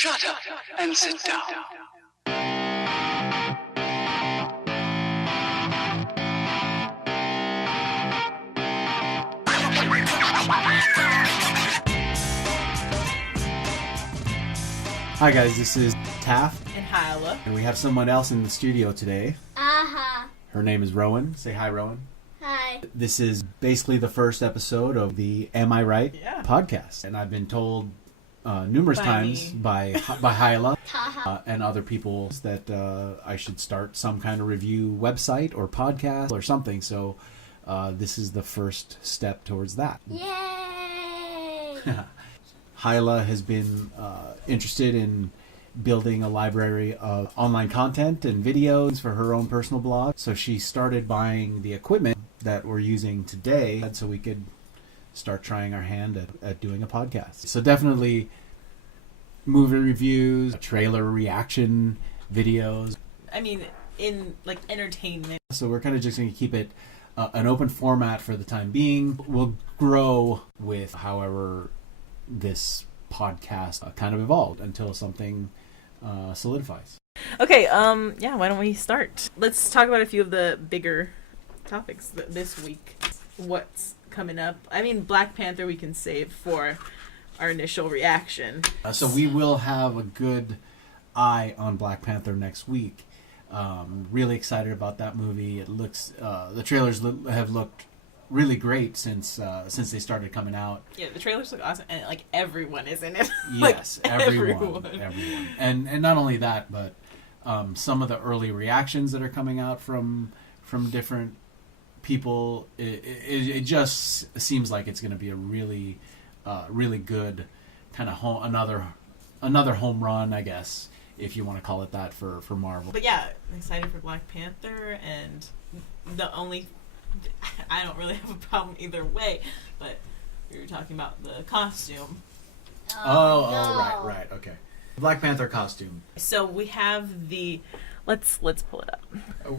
Shut up and sit down. Hi guys, this is Taf and Hylah. and we have someone else in the studio today. Her name is Rowan. Say hi, Rowan. Hi. This is basically the first episode of the Amirite podcast, and I've been told numerous times by Hylah and other people that I should start some kind of review website or podcast or something. So this is the first step towards that. Yay! Hylah has been interested in building a library of online content and videos for her own personal blog. So she started buying the equipment that we're using today so we could start trying our hand at doing a podcast. So definitely movie reviews, trailer reaction videos. I mean, in like entertainment. So we're kind of just going to keep it an open format for the time being. We'll grow with however this podcast kind of evolved until something solidifies. Okay, why don't we start? Let's talk about a few of the bigger topics this week. What's coming up? I mean, Black Panther we can save for our initial reaction. So we will have a good eye on Black Panther next week. Really excited about that movie. It looks the trailers have looked really great since they started coming out. Yeah, the trailers look awesome, and like everyone is in it. Yes, everyone. And not only that, but some of the early reactions that are coming out from different people. It just seems like it's going to be a really good kind of another home run, I guess, if you want to call it that for Marvel. But yeah, I'm excited for Black Panther, and I don't really have a problem either way, but we were talking about the costume. Right, okay. Black Panther costume. So we have let's pull it up.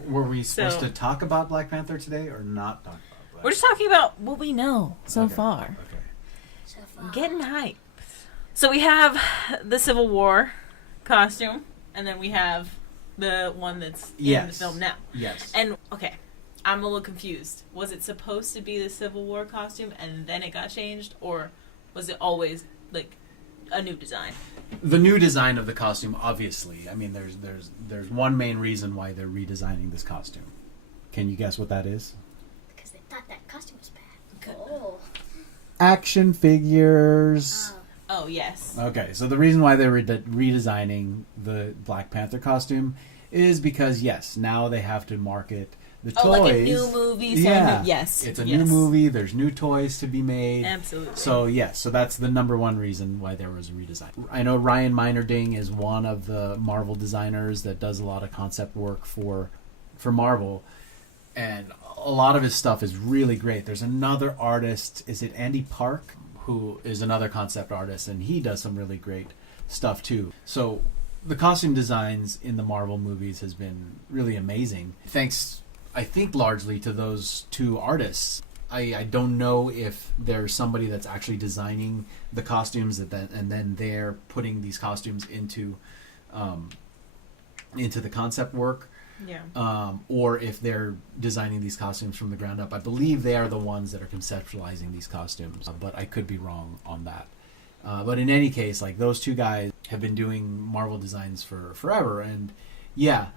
Were we supposed to talk about Black Panther today or not talk about Black We're just talking about what we know so far. Okay. So far. Getting hype. So we have the Civil War costume, and then we have the one that's in the film now. Yes. And okay, I'm a little confused. Was it supposed to be the Civil War costume and then it got changed, or was it always like a new design? The new design of the costume, obviously. I mean, there's one main reason why they're redesigning this costume. Can you guess what that is? Because they thought that costume was bad. Oh. Action figures. Oh, yes. Okay, so the reason why they're redesigning the Black Panther costume is because, yes, now they have to market the toys. Like a new movie. Yeah. Yes. It's a new movie. There's new toys to be made. Absolutely. So, yes, so that's the number one reason why there was a redesign. I know Ryan Meinerding is one of the Marvel designers that does a lot of concept work for Marvel. And a lot of his stuff is really great. There's another artist, is it Andy Park, who is another concept artist, and he does some really great stuff too. So the costume designs in the Marvel movies has been really amazing. Thanks, I think, largely to those two artists. I don't know if there's somebody that's actually designing the costumes and then they're putting these costumes into the concept work. Yeah. Or if they're designing these costumes from the ground up. I believe they are the ones that are conceptualizing these costumes, but I could be wrong on that. But in any case, like, those two guys have been doing Marvel designs for forever, and yeah,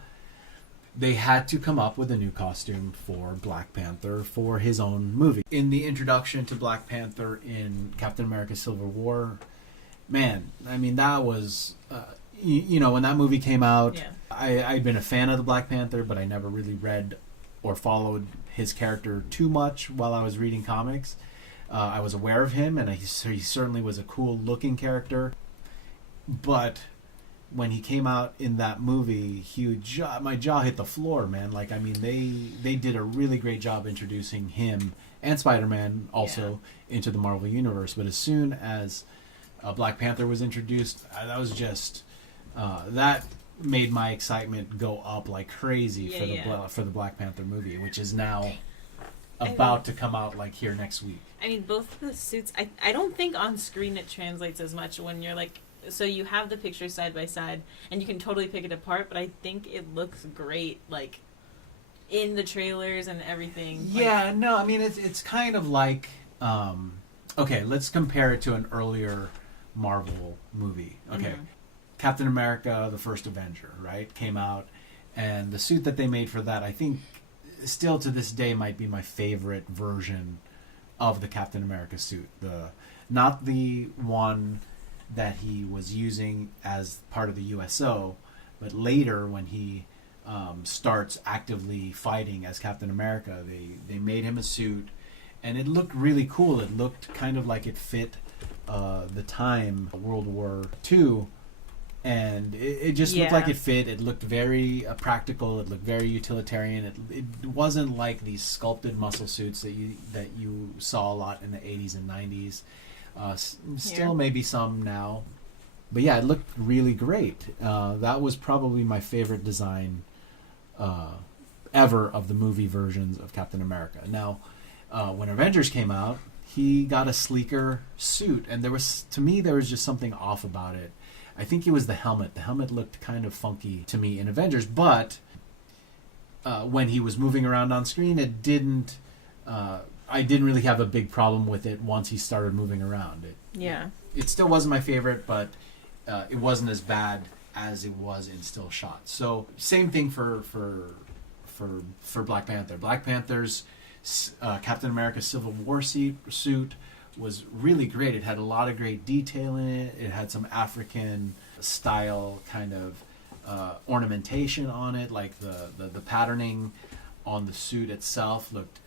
they had to come up with a new costume for Black Panther for his own movie. In the introduction to Black Panther in Captain America Civil War, man, I mean, that was... when that movie came out, I'd been a fan of the Black Panther, but I never really read or followed his character too much while I was reading comics. I was aware of him, and he certainly was a cool-looking character. But when he came out in that movie, my jaw hit the floor, man. Like, I mean, they did a really great job introducing him and Spider-Man also into the Marvel Universe. But as soon as Black Panther was introduced, that was just... that made my excitement go up like crazy for the Black Panther movie, which is now about to come out like here next week. I mean, both the suits. I don't think on screen it translates as much when you're like so you have the pictures side by side, and you can totally pick it apart. But I think it looks great, like in the trailers and everything. Yeah, no, I mean it's kind of like okay, let's compare it to an earlier Marvel movie. Okay, Captain America: The First Avenger, right, came out, and the suit that they made for that, I think, still to this day might be my favorite version of the Captain America suit. Not the one that he was using as part of the USO, but later when he starts actively fighting as Captain America, they made him a suit, and it looked really cool. It looked kind of like it fit the time, World War II, and it just looked like it fit. It looked very practical. It looked very utilitarian. It wasn't like these sculpted muscle suits that you saw a lot in the 80s and 90s. Still maybe some now. But yeah, it looked really great. That was probably my favorite design ever of the movie versions of Captain America. Now, when Avengers came out, he got a sleeker suit, and there was just something off about it. I think it was the helmet. The helmet looked kind of funky to me in Avengers, but when he was moving around on screen, it didn't. I didn't really have a big problem with it once he started moving around. It still wasn't my favorite, but it wasn't as bad as it was in still shots. So same thing for Black Panther. Black Panther's Captain America Civil War suit was really great. It had a lot of great detail in it. It had some African style kind of ornamentation on it, like the patterning on the suit itself looked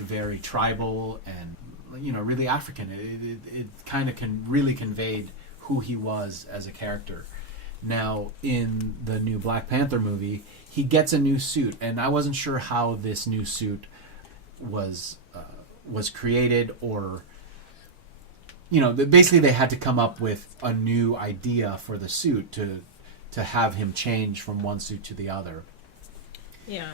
very tribal and really African. It kind of really conveyed who he was as a character. Now in the new Black Panther movie, he gets a new suit, and I wasn't sure how this new suit was created, or basically they had to come up with a new idea for the suit to have him change from one suit to the other.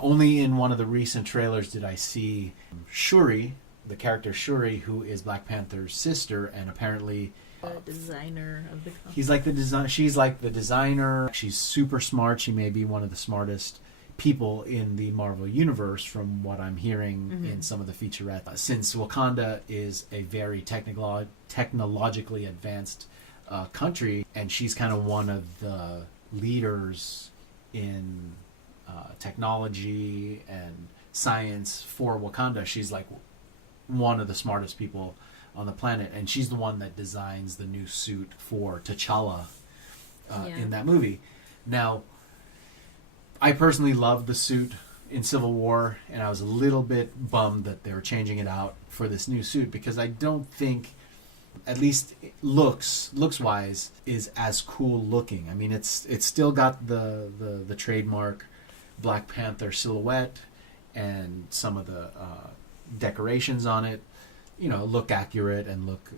Only in one of the recent trailers did I see Shuri, the character Shuri, who is Black Panther's sister, and apparently the designer of the costume. She's like the designer. She's super smart. She may be one of the smartest people in the Marvel universe, from what I'm hearing in some of the featurettes. Since Wakanda is a very technologically advanced country, and she's kind of one of the leaders in technology and science for Wakanda. She's like one of the smartest people on the planet, and she's the one that designs the new suit for T'Challa in that movie. Now, I personally loved the suit in Civil War, and I was a little bit bummed that they were changing it out for this new suit, because I don't think, at least looks wise, is as cool looking. I mean, it's still got the trademark Black Panther silhouette, and some of the decorations on it look accurate and look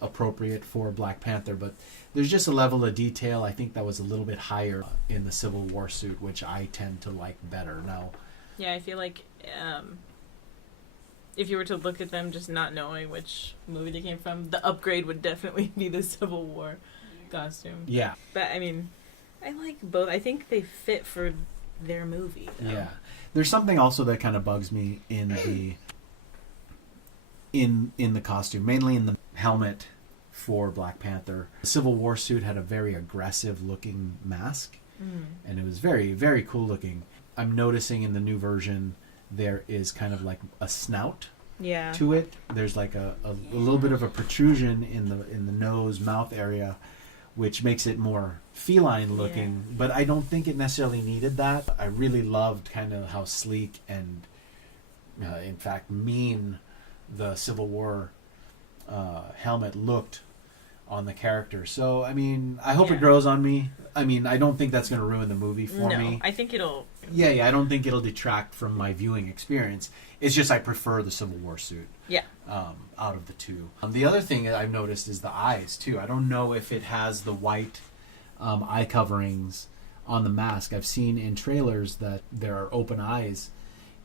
appropriate for Black Panther, but there's just a level of detail I think that was a little bit higher in the Civil War suit, which I tend to like better. Now, I feel like if you were to look at them just not knowing which movie they came from, the upgrade would definitely be the Civil War costume. Yeah. But I mean, I like both. I think they fit for their movie, though. Yeah. There's something also that kind of bugs me in the in the costume, mainly in the helmet for Black Panther. The Civil War suit had a very aggressive looking mask, and it was very, very cool looking. I'm noticing in the new version there is kind of like a snout to it. There's like a little bit of a protrusion in the nose, mouth area, which makes it more feline looking, but I don't think it necessarily needed that. I really loved kind of how sleek and in fact mean the Civil War helmet looked on the character. So I mean, I hope it grows on me. I mean, I don't think that's going to ruin the movie for me. I think it'll I don't think it'll detract from my viewing experience. It's just I prefer the Civil War suit out of the two. The other thing that I've noticed is the eyes too. I don't know if it has the white eye coverings on the mask. I've seen in trailers that there are open eyes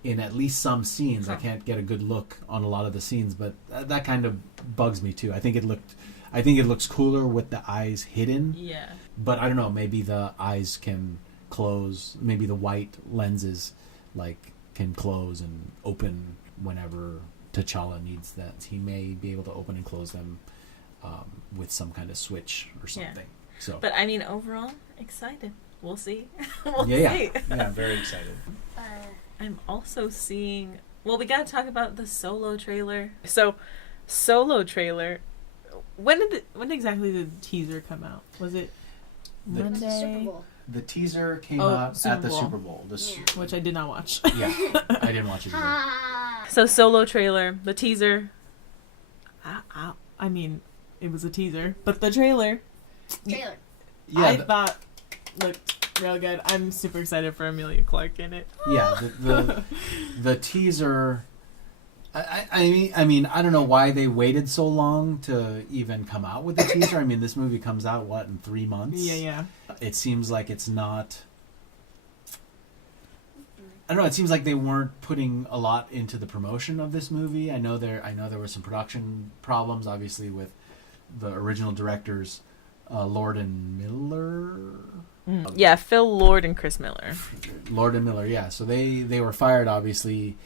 in at least some scenes. I can't get a good look on a lot of the scenes, but that kind of bugs me too. I think it looked I think it looks cooler with the eyes hidden. Yeah. But I don't know, maybe the eyes can close, maybe the white lenses like can close and open whenever T'Challa needs that. He may be able to open and close them with some kind of switch or something. So But I mean, overall, excited. We'll see. We'll see. yeah, I'm very excited. I'm also seeing. Well, we gotta talk about the Solo trailer. So, Solo trailer. When exactly did the teaser come out? Was it The Monday? Super Bowl. The teaser came Oh, out Super at the Bowl. Super Bowl. Which I did not watch. Yeah, I didn't watch it either. Ah. So Solo trailer, the teaser. I mean, it was a teaser, but the trailer. Trailer. Yeah, I thought looked real good. I'm super excited for Emilia Clarke in it. yeah. The teaser. I mean, I don't know why they waited so long to even come out with the teaser. I mean, this movie comes out in 3 months. Yeah. It seems like it's not. I don't know. It seems like they weren't putting a lot into the promotion of this movie. I know there were some production problems, obviously, with the original directors, Lord and Miller. Yeah, Phil Lord and Chris Miller. Lord and Miller, yeah. So they were fired, obviously.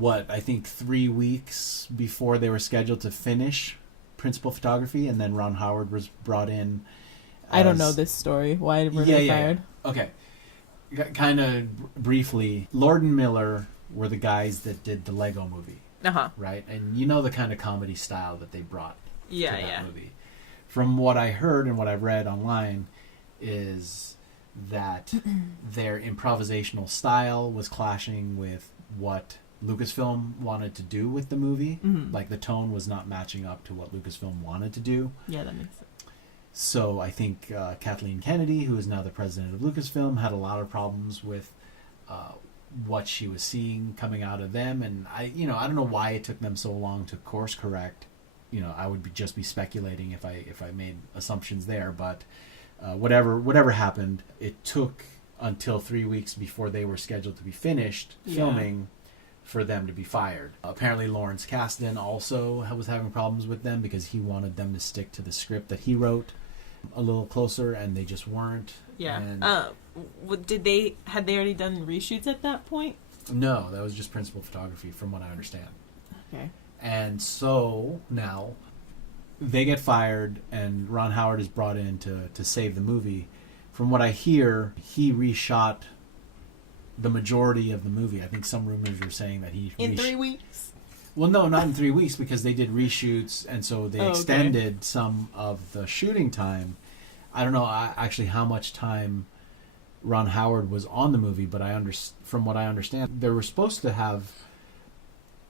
I think 3 weeks before they were scheduled to finish principal photography, and then Ron Howard was brought in. I don't know this story. Why were they fired? Okay. Kind of briefly, Lord and Miller were the guys that did the Lego movie, right? And you know the kind of comedy style that they brought to that movie. From what I heard and what I've read online is that their improvisational style was clashing with what Lucasfilm wanted to do with the movie. Mm-hmm. Like the tone was not matching up to what Lucasfilm wanted to do. Yeah, that makes sense. So I think Kathleen Kennedy, who is now the president of Lucasfilm, had a lot of problems with what she was seeing coming out of them, and I don't know why it took them so long to course correct. I would just be speculating if I made assumptions there, but whatever happened, it took until 3 weeks before they were scheduled to be finished filming for them to be fired. Apparently Lawrence Kasdan also was having problems with them because he wanted them to stick to the script that he wrote a little closer, and they just weren't. Yeah. And Had they already done reshoots at that point? no, that was just principal photography from what I understand. Okay. And so now they get fired, and Ron Howard is brought in to save the movie. From what I hear, he reshot the majority of the movie. I think some rumors are saying that he in 3 weeks. Well, no, not in 3 weeks, because they did reshoots, and so they extended some of the shooting time. I don't know actually how much time Ron Howard was on the movie, but from what I understand, they were supposed to have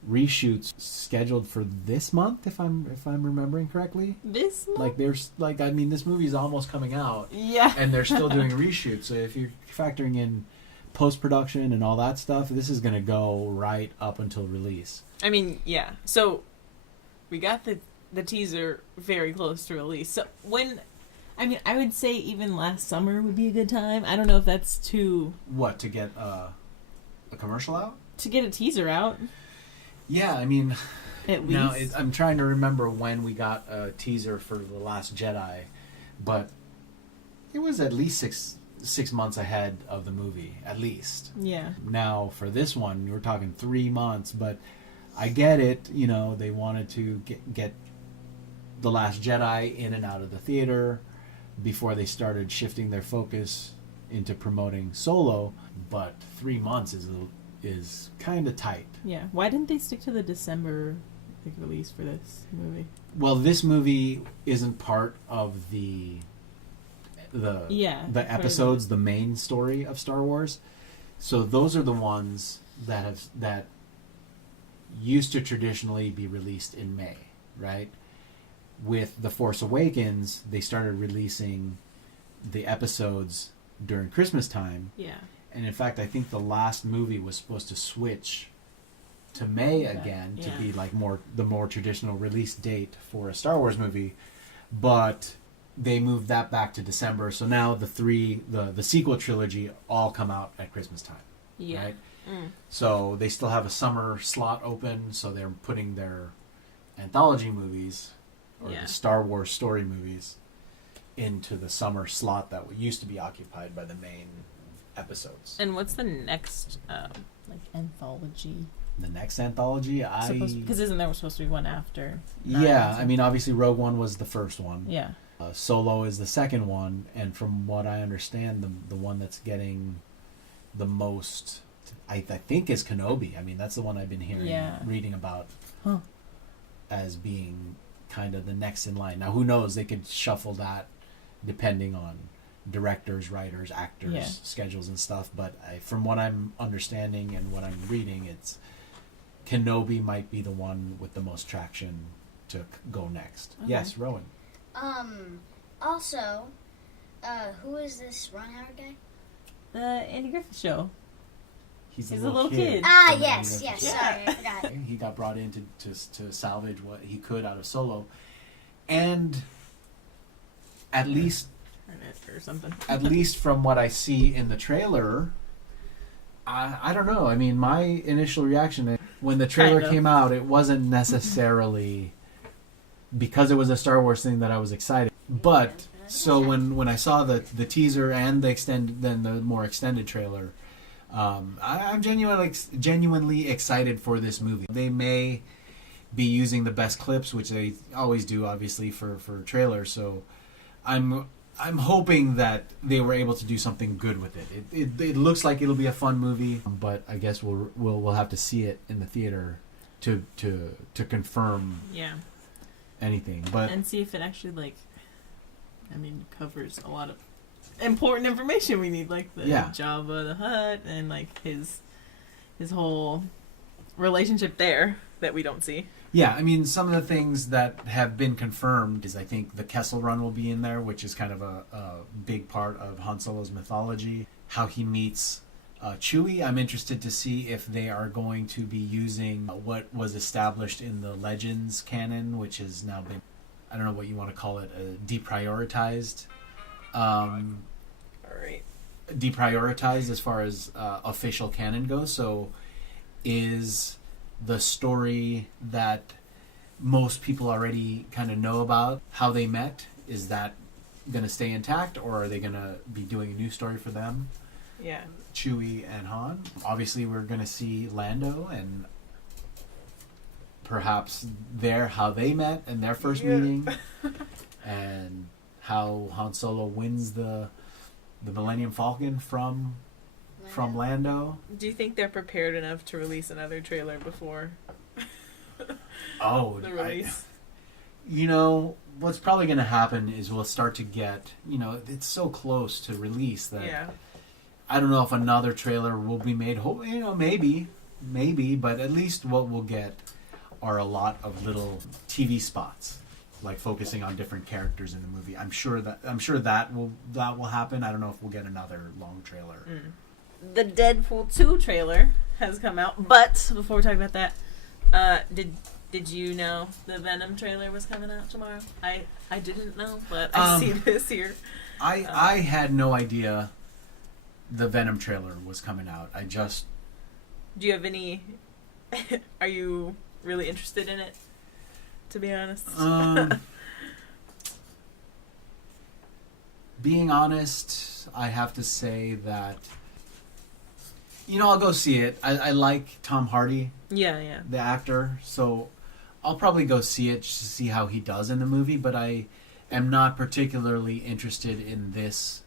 reshoots scheduled for this month, if I'm remembering correctly. This month? Like this movie is almost coming out, Yeah. and they're still doing reshoots. So if you're factoring in post-production and all that stuff, this is going to go right up until release. I mean, yeah. So we got the teaser very close to release. So I would say even last summer would be a good time. I don't know if that's too... What, to get a commercial out? To get a teaser out. Yeah, I mean... At least. Now, I'm trying to remember when we got a teaser for The Last Jedi, but it was at least six months ahead of the movie, at least. Yeah. Now, for this one, we're talking 3 months, but I get it. They wanted to get The Last Jedi in and out of the theater before they started shifting their focus into promoting Solo, but 3 months is kind of tight. Yeah. Why didn't they stick to the December release for this movie? Well, this movie isn't part of the episodes, the main story of Star Wars. So those are the ones that used to traditionally be released in May, right? With The Force Awakens, they started releasing the episodes during Christmas time. Yeah. And in fact, I think the last movie was supposed to switch to May again to be like the more traditional release date for a Star Wars movie, but they moved that back to December. So now the sequel trilogy all come out at Christmas time. Yeah. Right? Mm. So they still have a summer slot open, so they're putting their anthology movies or Yeah. the Star Wars story movies into the summer slot that used to be occupied by the main episodes. And what's the next like anthology? The next anthology, Because isn't there supposed to be one after? Yeah, Nine? I mean, obviously Rogue One was the first one. Yeah. Solo is the second one, and from what I understand, the one that's getting the most, I think, is Kenobi. I mean, that's the one I've been reading about as being kind of the next in line. Now, who knows? They could shuffle that depending on directors, writers, actors, schedules, and stuff. But from what I'm understanding and what I'm reading, it's Kenobi might be the one with the most traction to go next. Okay. Yes, Rowan. Also, who is this Ron Howard guy? The Andy Griffith Show. He's a little kid. Ah, yes. Sorry, I forgot. He got brought in to salvage what he could out of Solo. And at least or something. At least from what I see in the trailer, I don't know. I mean, my initial reaction when the trailer came out, it wasn't necessarily because it was a Star Wars thing that I was excited. But so when I saw the teaser and the more extended trailer, I'm genuinely excited for this movie. They may be using the best clips, which they always do, obviously for trailers. So I'm hoping that they were able to do something good with it. It looks like it'll be a fun movie, but I guess we'll have to see it in the theater to confirm anything. But and see if it actually covers a lot of important information we need, like the Jabba the Hutt and like his whole relationship there that we don't see. Yeah, I mean, some of the things that have been confirmed is I think the Kessel Run will be in there, which is kind of a big part of Han Solo's mythology. How he meets Chewie. I'm interested to see if they are going to be using what was established in the Legends canon, which has now been, I don't know what you want to call it, deprioritized. All right. Deprioritized as far as official canon goes. So is the story that most people already kind of know about, how they met, is that going to stay intact, or are they going to be doing a new story for them? Yeah. Chewie and Han. Obviously, we're going to see Lando and perhaps how they met and their first meeting, and how Han Solo wins the Millennium Falcon from Lando. Do you think they're prepared enough to release another trailer before the release? What's probably going to happen is we'll start to get, it's so close to release that I don't know if another trailer will be made. Maybe, but at least what we'll get are a lot of little TV spots, like focusing on different characters in the movie. I'm sure that will happen. I don't know if we'll get another long trailer. The Deadpool 2 trailer has come out, but before we talk about that, did you know the Venom trailer was coming out tomorrow? I didn't know, but I see this here. I had no idea the Venom trailer was coming out. Do you have any? Are you really interested in it? To be honest. Being honest, I have to say that. I'll go see it. I like Tom Hardy. Yeah. The actor. So I'll probably go see it just to see how he does in the movie. But I am not particularly interested in this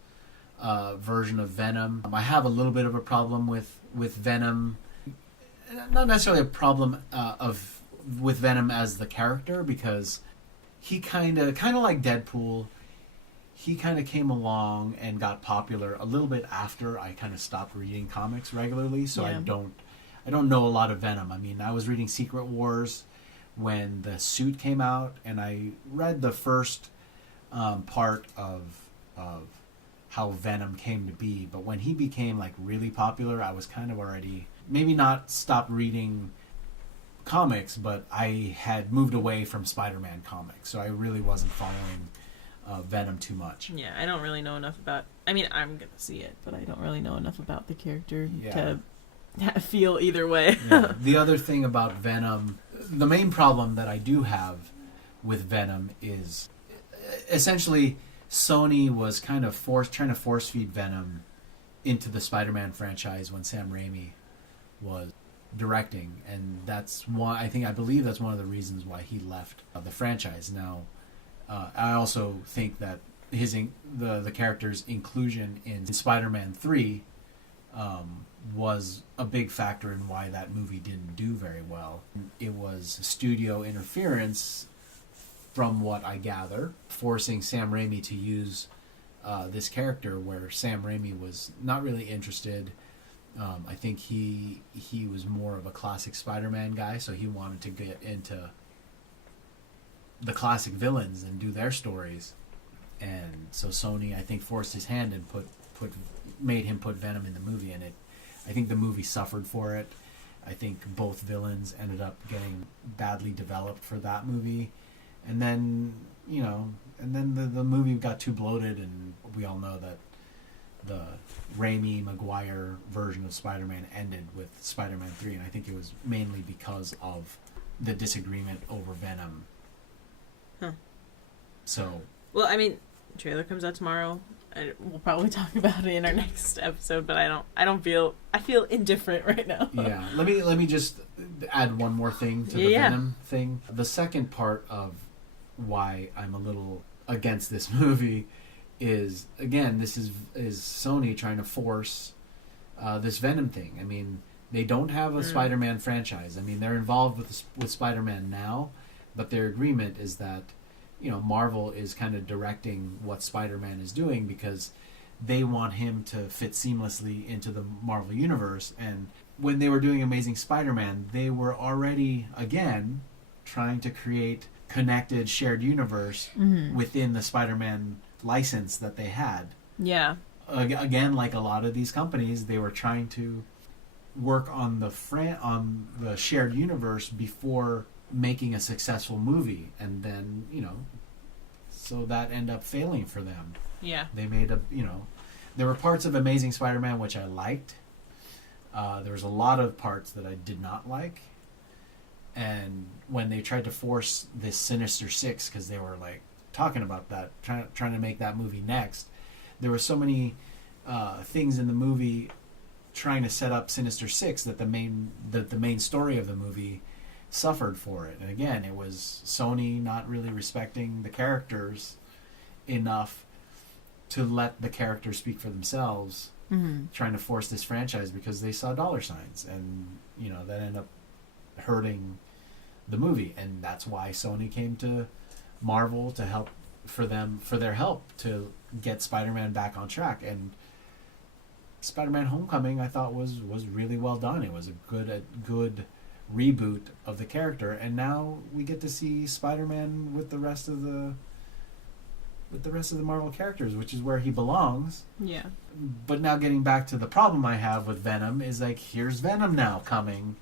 version of Venom. I have a little bit of a problem with Venom. Not necessarily a problem with Venom as the character, because he kind of like Deadpool. He kind of came along and got popular a little bit after I kind of stopped reading comics regularly, so I don't know a lot of Venom. I mean, I was reading Secret Wars when the suit came out, and I read the first part of how Venom came to be, but when he became like really popular, I was kind of already maybe not stopped reading comics, but I had moved away from Spider-Man comics, so I really wasn't following Venom too much. Yeah, I don't really know enough about. I mean, I'm gonna see it, but I don't really know enough about the character to feel either way. The other thing about Venom, the main problem that I do have with Venom is essentially Sony was kind of trying to force feed Venom into the Spider-Man franchise when Sam Raimi was directing, and that's why I believe that's one of the reasons why he left the franchise. Now, I also think that the character's inclusion in Spider-Man 3 was a big factor in why that movie didn't do very well. It was studio interference, from what I gather, forcing Sam Raimi to use this character where Sam Raimi was not really interested. I think he was more of a classic Spider-Man guy, so he wanted to get into the classic villains and do their stories. And so Sony, I think, forced his hand and made him put Venom in the movie, and I think the movie suffered for it. I think both villains ended up getting badly developed for that movie, and then the movie got too bloated, and we all know that the Raimi Maguire version of Spider-Man ended with Spider-Man 3, and I think it was mainly because of the disagreement over Venom. Huh. So, well, I mean, trailer comes out tomorrow. We'll probably talk about it in our next episode, but I feel indifferent right now. Yeah. Let me just add one more thing to the Venom thing. The second part of why I'm a little against this movie is, again, this is Sony trying to force this Venom thing. I mean, they don't have a Spider-Man franchise. I mean, they're involved with Spider-Man now, but their agreement is that Marvel is kind of directing what Spider-Man is doing because they want him to fit seamlessly into the Marvel universe. And when they were doing Amazing Spider-Man, they were already, again, trying to create connected, shared universe within the Spider-Man license that they had. Yeah. Again, like a lot of these companies, they were trying to work on the shared universe before making a successful movie, and then so that ended up failing for them. Yeah, they made there were parts of Amazing Spider-Man which I liked. There was a lot of parts that I did not like, and when they tried to force this Sinister Six, because they were like talking about that, trying to make that movie next, there were so many things in the movie trying to set up Sinister Six that the main story of the movie suffered for it. And again, it was Sony not really respecting the characters enough to let the characters speak for themselves, trying to force this franchise because they saw dollar signs, and that ended up hurting the movie. And that's why Sony came to Marvel to help for their help to get Spider-Man back on track. And Spider-Man Homecoming, I thought, was really well done. It was a good reboot of the character, and now we get to see Spider-Man with the rest of the Marvel characters, which is where he belongs. Yeah. But now, getting back to the problem I have with Venom, is like, here's Venom now coming,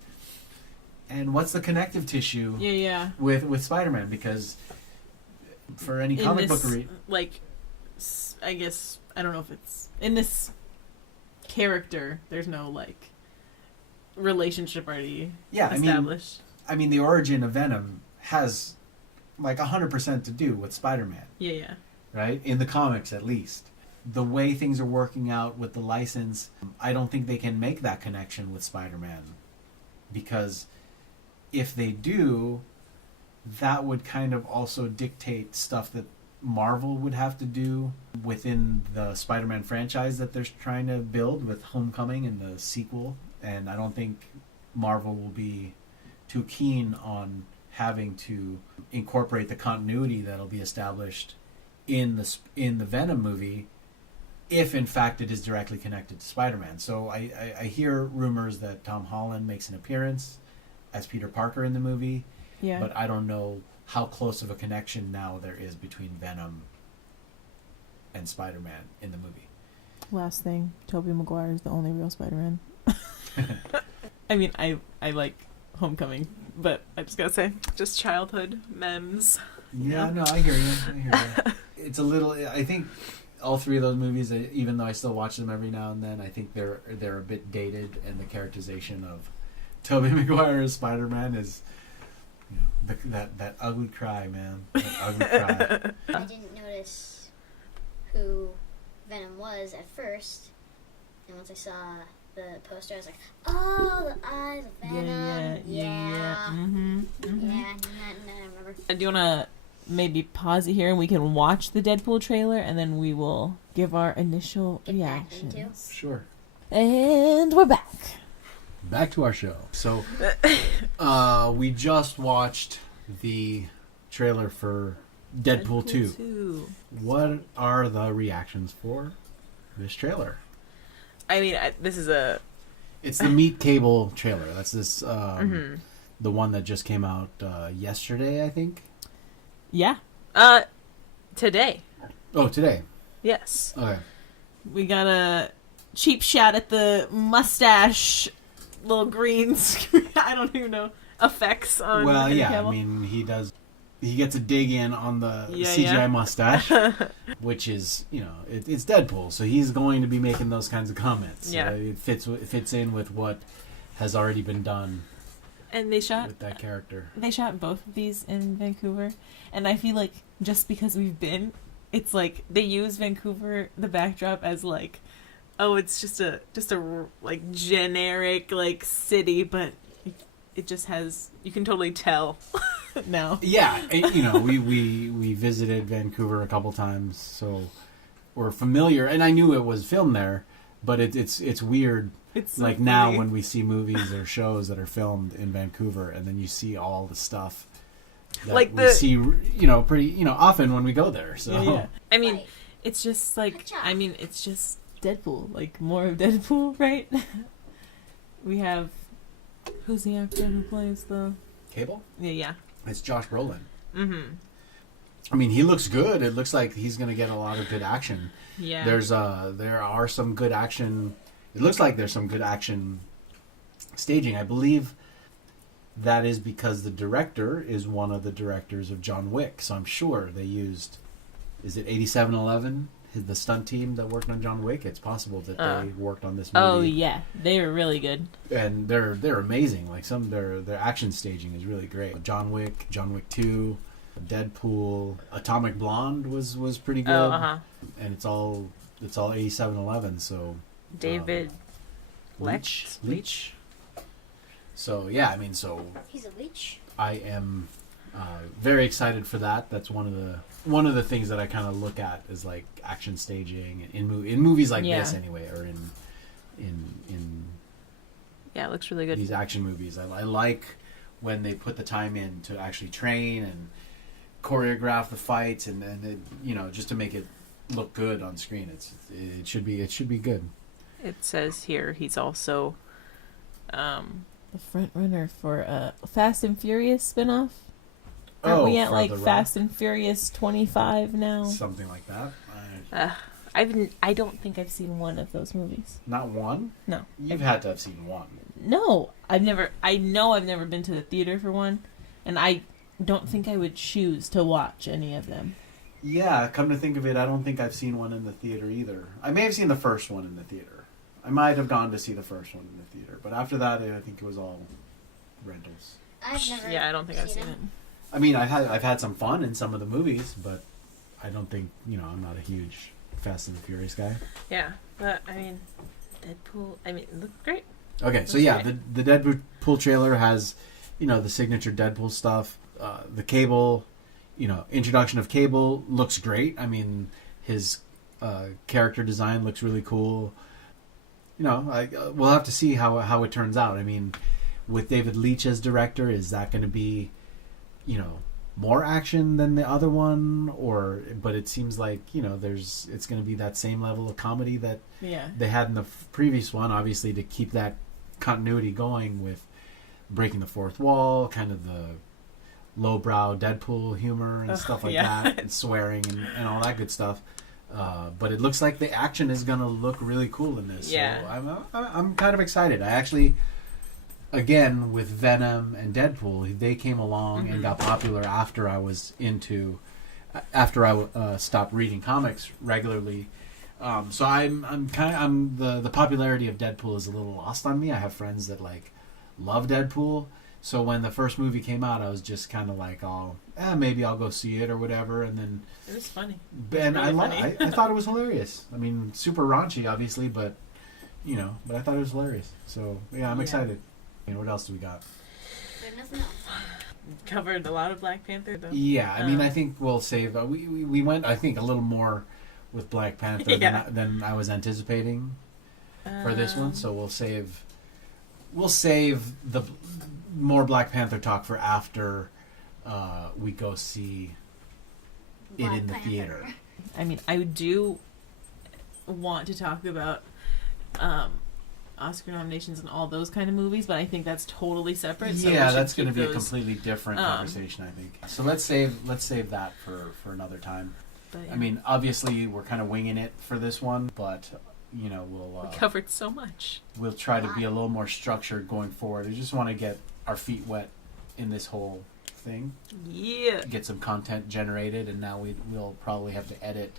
and what's the connective tissue? Yeah. With Spider-Man? Because for any comic book I guess I don't know if it's in this character. There's no relationship already established. I mean, the origin of Venom has 100% to do with Spider-Man. Yeah. Right? In the comics, at least. The way things are working out with the license, I don't think they can make that connection with Spider-Man. Because if they do, that would kind of also dictate stuff that Marvel would have to do within the Spider-Man franchise that they're trying to build with Homecoming and the sequel. And I don't think Marvel will be too keen on having to incorporate the continuity that'll be established in the Venom movie, if in fact it is directly connected to Spider-Man. So I hear rumors that Tom Holland makes an appearance as Peter Parker in the movie, but I don't know how close of a connection now there is between Venom and Spider-Man in the movie. Last thing, Tobey Maguire is the only real Spider-Man. I mean, I like Homecoming, but I just gotta say, just childhood memes. Yeah, no, I hear you. It's a little. I think all three of those movies, even though I still watch them every now and then, I think they're a bit dated, and the characterization of Tobey Maguire as Spider-Man is That ugly cry, man. That ugly cry. I didn't notice who Venom was at first, and once I saw the poster, I was like, "Oh, the eyes of Venom." Yeah. Mm-hmm. Yeah, I remember. Do you want to maybe pause it here and we can watch the Deadpool trailer and then we will give our initial Get back into. reactions? Sure. And we're back. Back to our show. So, we just watched the trailer for Deadpool 2. What are the reactions for this trailer? I mean, this is a... It's the Meet Cable trailer. That's this, the one that just came out yesterday, I think. Yeah. Today. Oh, today. Yes. Okay. We got a cheap shot at the mustache, little green screen. I don't even know. Effects on Well, Henry yeah, Cavill. I mean, he gets a dig in on the CGI mustache, which is, it's Deadpool, so he's going to be making those kinds of comments. Yeah. It fits in with what has already been done And they shot with that character. They shot both of these in Vancouver, and I feel like just because we've been, it's like they use Vancouver, the backdrop, as like, oh, it's just a like generic like city, but it just has, you can totally tell now. Yeah, we visited Vancouver a couple times, so we're familiar, and I knew it was filmed there, but it's weird. It's so like funny. now when we see movies or shows that are filmed in Vancouver, and then you see all the stuff that Like we see, pretty, often when we go there. So Yeah. I mean, Right. it's just like, Good job. I mean, it's just Deadpool, like more of Deadpool, right? We have, who's the actor who plays the? Cable, Yeah. it's Josh Brolin. Mm-hmm. I mean, he looks good. It looks like he's going to get a lot of good action. Yeah. There are some good action. It looks like there's some good action staging. I believe that is because the director is one of the directors of John Wick. So I'm sure they used, is it 8711, the stunt team that worked on John Wick? It's possible that they worked on this movie. Oh yeah, they were really good. And they're amazing. Like their action staging is really great. John Wick 2, Deadpool, Atomic Blonde was pretty good. Oh, uh-huh. And it's all 8711. So David Leitch. So yeah, I mean, He's a leech. I am very excited for that. That's one of the things that I kind of look at is like action staging in movies like this anyway, or in Yeah, it looks really good. these action movies. I like when they put the time in to actually train and choreograph the fights and just to make it look good on screen. It should be good. It says here he's also The front runner for a Fast and Furious spinoff. Oh, Aren't we at for like The Rock? Fast and Furious 25 now? Something like that. I don't think I've seen one of those movies. Not one? No. You've had to have seen one. No, I know I've never been to the theater for one, and I don't think I would choose to watch any of them. Yeah, come to think of it, I don't think I've seen one in the theater either. I may have seen the first one in the theater. I might have gone to see the first one in the theater, but after that, I think it was all rentals. I've never. Yeah, I don't think I've seen it. I mean, I've had some fun in some of the movies, but I don't think I'm not a huge Fast and the Furious guy. Yeah, but I mean, Deadpool. I mean, it looked great. Okay, so yeah, the Deadpool trailer has, the signature Deadpool stuff. The Cable, introduction of Cable looks great. I mean, his character design looks really cool. We'll have to see how it turns out. I mean, with David Leitch as director, is that going to be, more action than the other one? But it seems like, it's going to be that same level of comedy that they had in the previous one, obviously, to keep that continuity going with breaking the fourth wall, kind of the lowbrow Deadpool humor and stuff like that, and swearing and all that good stuff. But it looks like the action is going to look really cool in this. Yeah. So I'm kind of excited. I actually, again, with Venom and Deadpool, they came along and got popular after I stopped reading comics regularly. So the popularity of Deadpool is a little lost on me. I have friends that love Deadpool. So when the first movie came out, I was just kind of like, oh, maybe I'll go see it or whatever. And then It was funny. And Really I thought it was hilarious. I mean, super raunchy, obviously, but but I thought it was hilarious. So yeah, I'm excited. What else do we got? There's nothing else. Covered a lot of Black Panther, though. Yeah, I mean, I think we'll save. We went, I think, a little more with Black Panther than I was anticipating for this one. So we'll save the more Black Panther talk for after we go see it in the theater. I mean, I do want to talk about Oscar nominations and all those kind of movies, but I think that's totally separate. So Yeah, that's going to be a completely different conversation, I think. So let's save that for another time. But, yeah. I mean, obviously, we're kind of winging it for this one, but we'll we covered so much. We'll try to be a little more structured going forward. I just want to get our feet wet in this whole thing. Yeah. Get some content generated, and now we'll probably have to edit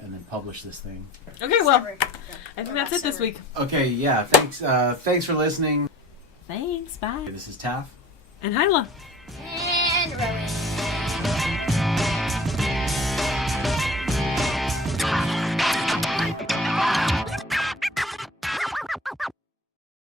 and then publish this thing. Okay, well, I think that's it this week. Okay, yeah. Thanks for listening. Thanks. Bye. This is Taf and Hylah And Rowan.